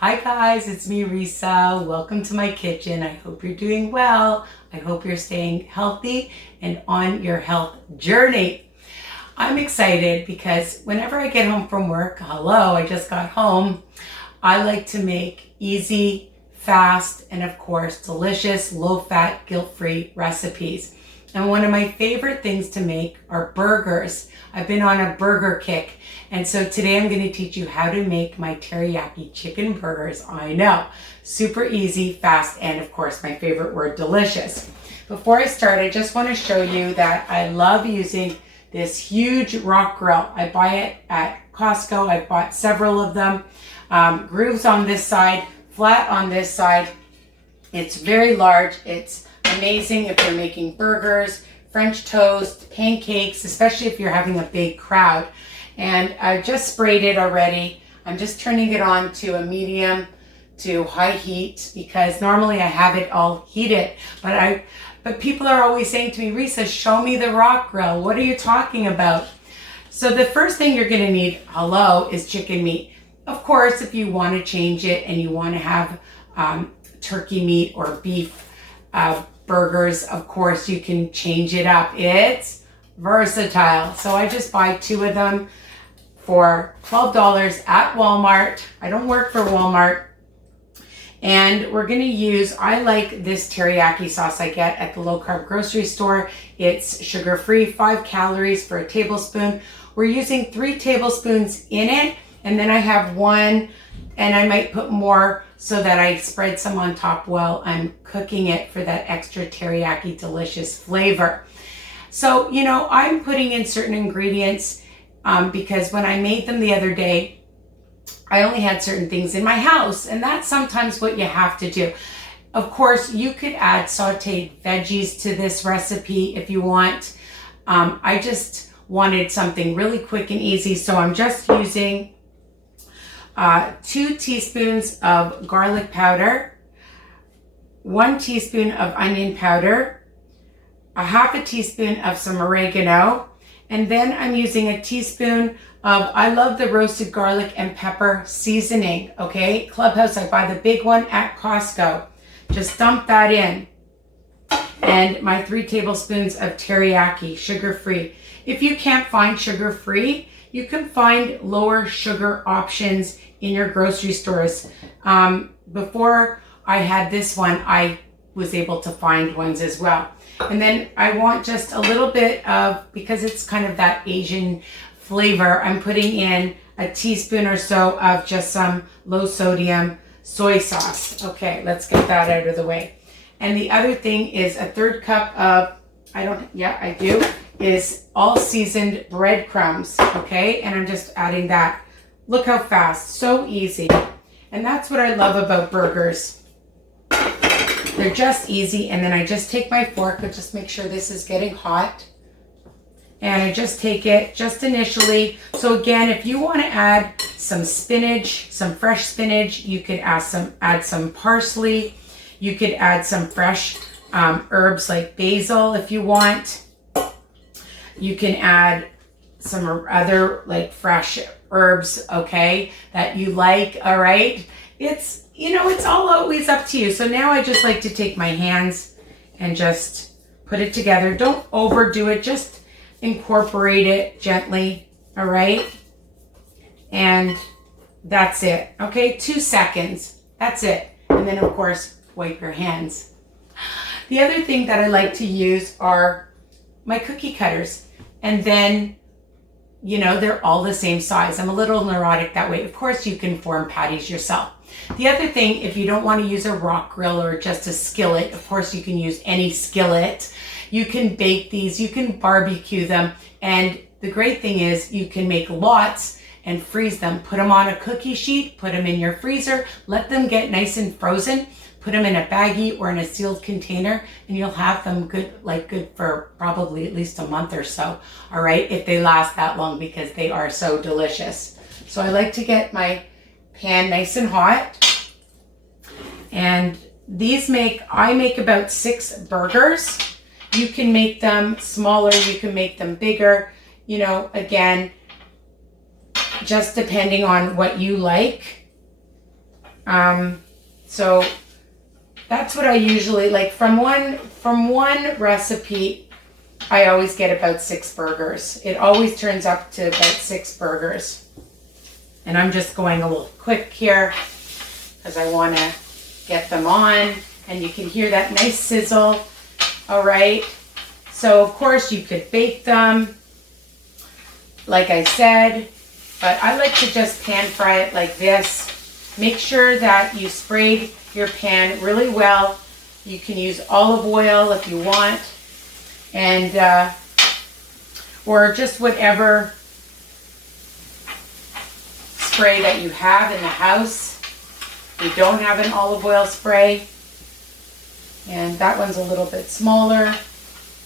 Hi guys, it's me Risa. Welcome to my kitchen. I hope you're doing well. I hope you're staying healthy and on your health journey. I'm excited because whenever I get home from work, I just got home, I like to make easy, fast, and of course delicious, low-fat, guilt-free recipes. And one of my favorite things to make are burgers. I've been on a burger kick. And so today I'm going to teach you how to make my teriyaki chicken burgers. I know, super easy, fast, and of course my favorite word, delicious. Before I start, I just want to show you that I love using this huge rock grill. I buy it at Costco. I've bought several of them. Grooves on this side, flat on this side. It's very large. It's amazing if you're making burgers, French toast, pancakes, especially if you're having a big crowd. And I just sprayed it already. I'm just turning it on to a medium to high heat because normally I have it all heated. But people are always saying to me, Risa, show me the rock grill. What are you talking about? So the first thing you're gonna need, is chicken meat. Of course, if you wanna change it and you wanna have turkey meat or beef burgers, of course you can change it up. It's versatile. So I just buy 2 of them for $12 at Walmart. I don't work for Walmart. And we're gonna use, I like this teriyaki sauce I get at the low carb grocery store. It's sugar free, 5 calories for a tablespoon. We're using 3 tablespoons in it. And then I have 1, and I might put more so that I spread some on top while I'm cooking it for that extra teriyaki delicious flavor. So, I'm putting in certain ingredients because when I made them the other day, I only had certain things in my house, and that's sometimes what you have to do. Of course, you could add sauteed veggies to this recipe if you want. I just wanted something really quick and easy, so I'm just using 2 teaspoons of garlic powder, 1 teaspoon of onion powder, a half a teaspoon of some oregano, and then I'm using a teaspoon of, I love the roasted garlic and pepper seasoning, okay? Clubhouse, I buy the big one at Costco. Just dump that in. And my 3 tablespoons of teriyaki, sugar-free. If you can't find sugar-free, you can find lower sugar options in your grocery stores. Before I had this one, I was able to find ones as well. And then I want just a little bit of, because it's kind of that Asian flavor, I'm putting in a teaspoon or so of just some low sodium soy sauce. Okay, let's get that out of the way. And the other thing is a 1/3 cup of, I do, is all seasoned breadcrumbs, okay? And I'm just adding that. Look how fast, so easy. And that's what I love about burgers. They're just easy, and then I just take my fork, but just make sure this is getting hot. And I just take it just initially. So again, if you want to add some spinach, some fresh spinach, you could add some parsley. You could add some fresh herbs like basil if you want. You can add some other like fresh herbs, okay, that you like, all right? It's all always up to you. So now I just like to take my hands and just put it together. Don't overdo it, just incorporate it gently, all right? And that's it, okay? 2 seconds, that's it. And then of course, wipe your hands. The other thing that I like to use are my cookie cutters. And then, they're all the same size. I'm a little neurotic that way. Of course, you can form patties yourself. The other thing, if you don't want to use a rock grill or just a skillet, of course, you can use any skillet. You can bake these, you can barbecue them. And the great thing is you can make lots and freeze them. Put them on a cookie sheet, put them in your freezer, let them get nice and frozen. Put them in a baggie or in a sealed container, and you'll have them good for probably at least a month or so, all right, if they last that long, because they are so delicious. So I like to get my pan nice and hot, and I make about 6 burgers. You can make them smaller, you can make them bigger, again, just depending on what you like. So that's what I usually like from one recipe. I always get about 6 burgers. It always turns up to about 6 burgers. And I'm just going a little quick here because I want to get them on. And you can hear that nice sizzle. All right. So of course you could bake them, like I said, but I like to just pan fry it like this. Make sure that you sprayed your pan really well. You can use olive oil if you want, and or just whatever spray that you have in the house. We don't have an olive oil spray, and that one's a little bit smaller.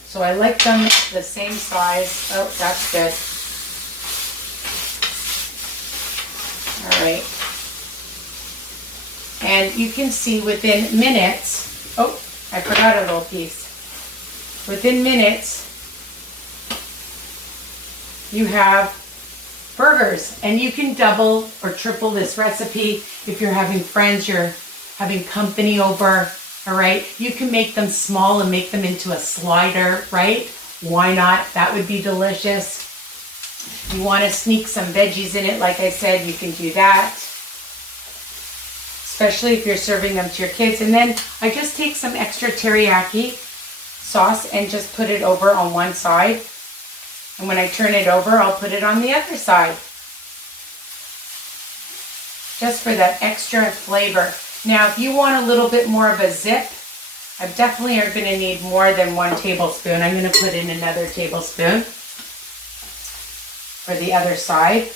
So I like them the same size. Oh, that's good. All right. And you can see within minutes, oh, I forgot a little piece. Within minutes, you have burgers. And you can double or triple this recipe if you're having friends, you're having company over. All right, you can make them small and make them into a slider, right? Why not? That would be delicious. You want to sneak some veggies in it, like I said, you can do that. Especially if you're serving them to your kids. And then I just take some extra teriyaki sauce and just put it over on one side. And when I turn it over, I'll put it on the other side. Just for that extra flavor. Now, if you want a little bit more of a zip, I definitely are going to need more than 1 tablespoon. I'm going to put in another tablespoon for the other side.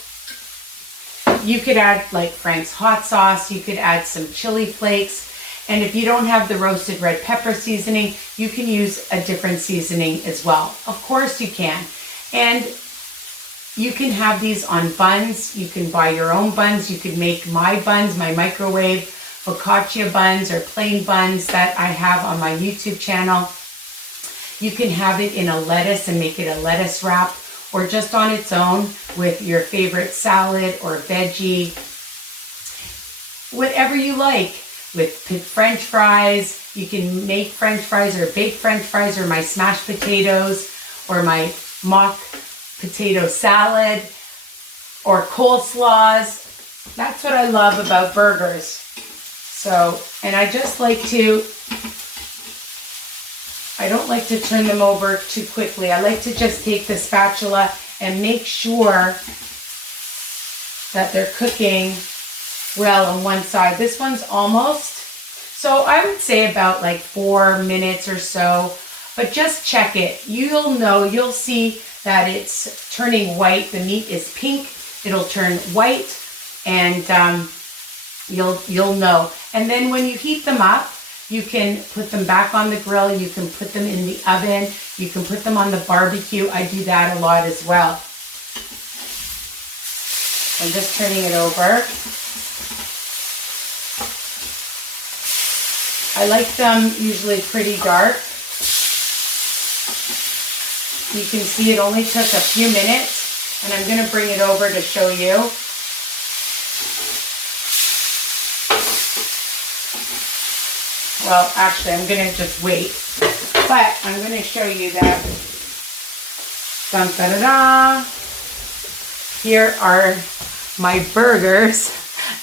You could add like Frank's hot sauce. You could add some chili flakes. And if you don't have the roasted red pepper seasoning, you can use a different seasoning as well. Of course you can. And you can have these on buns. You can buy your own buns. You can make my buns, my microwave focaccia buns or plain buns that I have on my YouTube channel. You can have it in a lettuce and make it a lettuce wrap, or just on its own with your favorite salad or veggie. Whatever you like. With French fries, you can make French fries or bake French fries, or my smashed potatoes, or my mock potato salad, or coleslaws. That's what I love about burgers. So, and I just like to, I don't like to turn them over too quickly. I like to just take the spatula and make sure that they're cooking well on one side. This one's almost, so I would say about like 4 minutes or so, but just check it. You'll know, you'll see that it's turning white. The meat is pink. It'll turn white, and you'll know. And then when you heat them up, you can put them back on the grill. You can put them in the oven. You can put them on the barbecue. I do that a lot as well. I'm just turning it over. I like them usually pretty dark. You can see it only took a few minutes, and I'm going to bring it over to show you. Well, actually, I'm going to just wait, but I'm going to show you that. Dun, da, da, da. Here are my burgers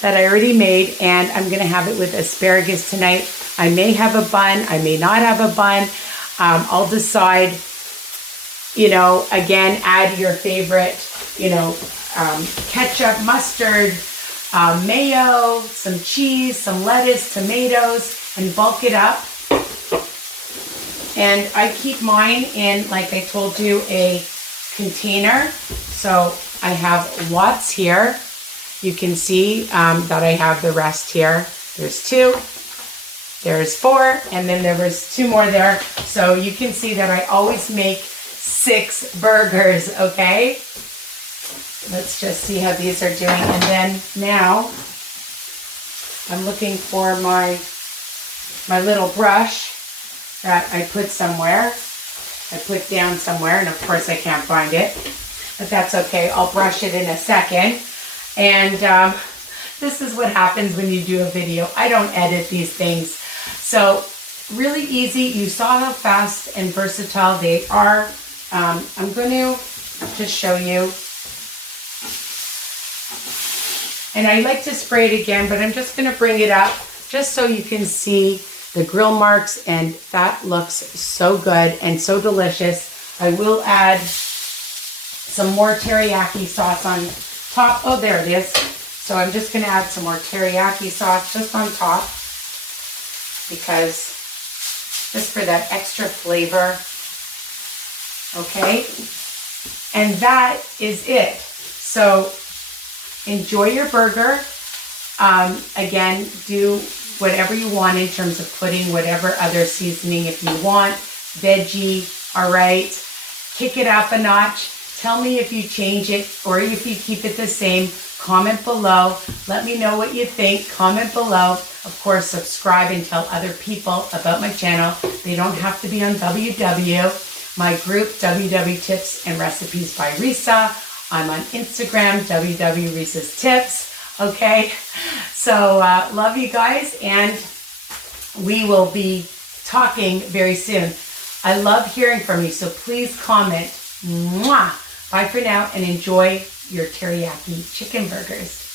that I already made, and I'm going to have it with asparagus tonight. I may have a bun. I may not have a bun. I'll decide, you know, again, add your favorite, you know, ketchup, mustard, mayo, some cheese, some lettuce, tomatoes, and bulk it up. And I keep mine in, like I told you, a container. So I have lots here. You can see that I have the rest here. There's 2, there's 4, and then there was 2 more there. So you can see that I always make 6 burgers, okay? Let's just see how these are doing. And then now I'm looking for my little brush that I put somewhere. I put down somewhere, and of course I can't find it, but that's okay. I'll brush it in a second. And this is what happens when you do a video. I don't edit these things. So really easy. You saw how fast and versatile they are. I'm going to just show you. And I like to spray it again, but I'm just going to bring it up just so you can see the grill marks, and that looks so good and so delicious. I will add some more teriyaki sauce on top. Oh, there it is. So I'm just going to add some more teriyaki sauce just on top, because just for that extra flavor. Okay. And that is it. So enjoy your burger. Again, do whatever you want in terms of putting whatever other seasoning if you want. Veggie, all right. Kick it up a notch. Tell me if you change it or if you keep it the same. Comment below. Let me know what you think. Comment below. Of course, subscribe and tell other people about my channel. They don't have to be on WW. My group, WW Tips and Recipes by Risa. I'm on Instagram, WW Risa's Tips. Okay, so love you guys, and we will be talking very soon. I love hearing from you, so please comment. Mwah! Bye for now, and enjoy your teriyaki chicken burgers.